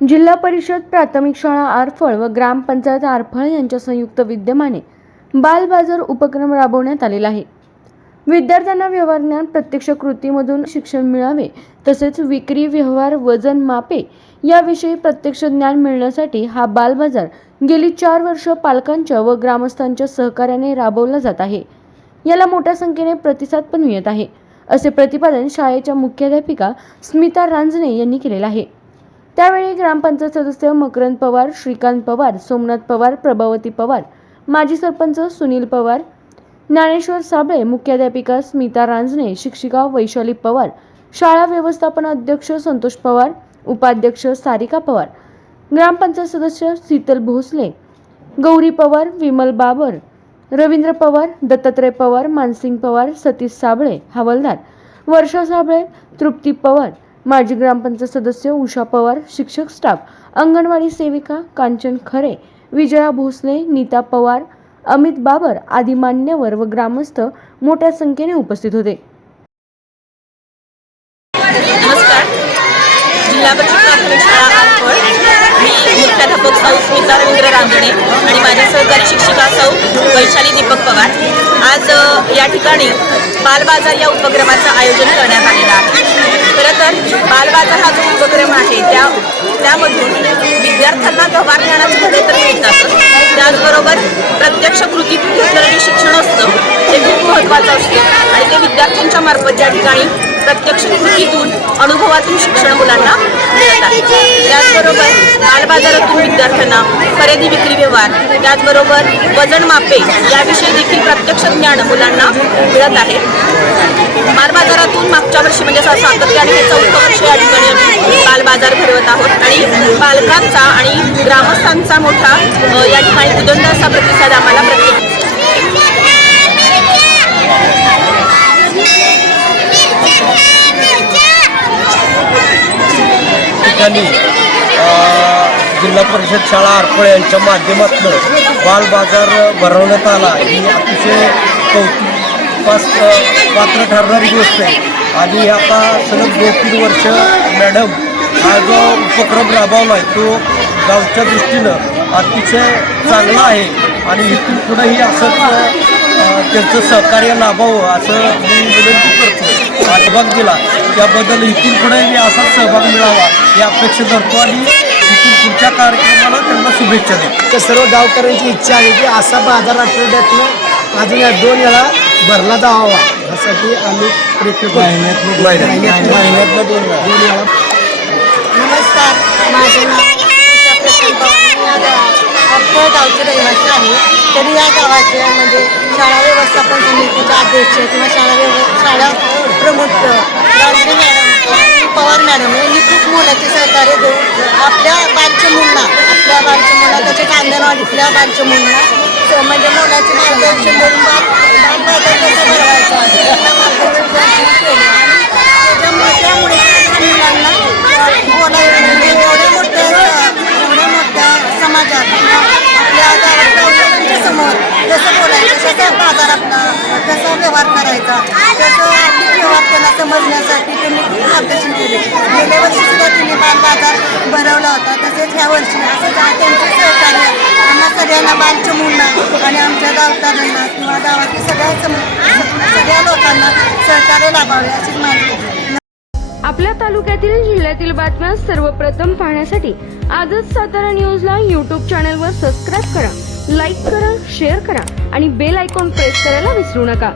जिल्हा परिषद प्राथमिक शाळा आरफळ व ग्रामपंचायत आरफळ यांच्या संयुक्त विद्यमाने बाल बाजार उपक्रम राबवण्यात आलेला आहे. विद्यार्थ्यांना व्यवहार ज्ञान प्रत्यक्ष कृतीमधून शिक्षण मिळावे तसेच विक्री व्यवहार वजन मापे याविषयी प्रत्यक्ष ज्ञान मिळण्यासाठी हा बाल बाजार गेली चार वर्ष पालकांच्या व ग्रामस्थांच्या सहकार्याने राबवला जात आहे. याला मोठ्या संख्येने प्रतिसाद पण मिळत आहे असे प्रतिपादन शाळेच्या मुख्याध्यापिका स्मिता रांजणे यांनी केलेलं आहे. त्यावेळी ग्रामपंचायत सदस्य मकरंद पवार श्रीकांत पवार सोमनाथ पवार प्रभावती पवार माजी सरपंच सुनील पवार ज्ञानेश्वर साबळे मुख्याध्यापिका स्मिता रांजणे शिक्षिका वैशाली पवार शाळा व्यवस्थापन अध्यक्ष संतोष पवार उपाध्यक्ष सारिका पवार ग्रामपंचायत सदस्य शीतल भोसले गौरी पवार विमल बाबर रवींद्र पवार दत्तात्रय पवार मानसिंग पवार सतीश साबळे हवालदार वर्षा साबळे तृप्ती पवार माजी ग्रामपंचायत सदस्य उषा पवार शिक्षक स्टाफ अंगणवाडी सेविका कांचन खरे विजया भोसले नीता पवार अमित बाबर आदी मान्यवर व ग्रामस्थ मोठ्या संख्येने उपस्थित होते. नमस्कार. जिल्हा परिषद प्राथमिक शाळा आरफळ मी मुख्याध्यापक सौ स्मिता रवींद्र रांजणे आणि माझ्या सहकारी शिक्षिका सौ वैशाली दीपक पवार. ठिकाणी बालबाजार या उपक्रमाचं आयोजन करण्यात आलेलं आहे. खरं तर बालबाजार हा जो उपक्रम आहे त्या त्यामधून विद्यार्थ्यांना व्यवहार ज्ञानाची धडे तर त्याचबरोबर प्रत्यक्ष कृतीतून घेतलेलं जे शिक्षण असतं ते खूप महत्त्वाचं असतं. आणि ते विद्यार्थ्यांच्या मार्फत या ठिकाणी प्रत्यक्ष कृतीतून अनुभवातून शिक्षण मुलांना मिळत आहे त्याचबरोबर बालबाजारातून विद्यार्थ्यांना खरेदी विक्री व्यवहार त्याचबरोबर वजन मापे याविषयी देखील प्रत्यक्ष ज्ञान मुलांना मिळत आहे. बालबाजारातून मागच्या वर्षी म्हणजे सातत्याने हे चौथं वर्ष या ठिकाणी आम्ही बालबाजार भरवत आहोत आणि पालकांचा आणि ग्रामस्थांचा मोठा या ठिकाणी उदंड असा प्रतिसाद आम्हाला प्रत्येक ठिकाणी जिल्हा परिषद शाळा आरफळ यांच्या माध्यमातून बाल बाजार भरवण्यात आला. ही अतिशय कौतुकास पात्र ठरणारी गोष्ट आहे. आणि आता सलग दोन तीन वर्ष मॅडम हा जो उपक्रम राबवला आहे तो गावच्या दृष्टीनं अतिशय चांगला आहे. आणि इथून पुढेही असंच त्यांचं सहकार्य लाभावं असं मी विनंती करतो. सहभाग दिला. त्याबद्दल इथून पुढे मी असाच सहभाग मिळावा ही अपेक्षा धरतो आणि इथून पुढच्या कार्यक्रमाला त्यांना शुभेच्छा देतो. तर सर्व गावकऱ्यांची इच्छा आहे की असा बाजार आठवड्यातनं अजून या दोन वेळा भरला जावा. यासाठी आम्ही प्रयत्न करू. महिन्यातनं- महिन्यातनं- महिन्यातनं दोन वेळा. दोन वेळा. नमस्कार. माझे नाव उषा प्रशांत पवार मी या गावात अडखळ गावचे रहिवासी आहे. तरी या गावाचे म्हणजे शाळा व्यवस्थापन समितीचे अध्यक्ष किंवा शाळा व्यव शाळा प्रमुख राजने मॅडम पवार मॅडम यांनी खूप मोलाचे सहकार्य देऊन आपल्या बालच्या मुलांना आपल्या बालच्या मुलांना तसेच इथल्या बालच्या मुलांना म्हणजे मुलाचे मार्गदर्शन देऊन बाल बाल कसा आणि त्याच्यामुळे त्यामुळे मुलांना बोलायला एवढ्या मोठ्या एवढ्या मोठ्या समाजात आपल्यासमोर कसं बोलायचं कसा व्यवहार करायचा. त्याचं व्यवहार त्याला समजण्यासाठी त्यांनी खूप मार्गदर्शन केले. गेल्या वर्षी सुद्धा त्यांनी बाल बाजार भरवला होता. तसेच ह्या वर्षी असंच आहे त्यांचे सहकार्य आम्हा सगळ्यांना बालच्या मुलांना आणि आमच्या गावकऱ्यांना किंवा गावातील सगळ्या सगळ्या लोकांना सहकार्य लाभावे अशीच माझी आपल्या तालुक्यातील जिल्ह्यातील बातम्या सर्वप्रथम पाहण्यासाठी आजच सातारा न्यूजला यूट्यूब चॅनलवर सबस्क्राईब करा लाईक करा शेअर करा आणि बेल आयकॉन प्रेस करायला विसरू नका.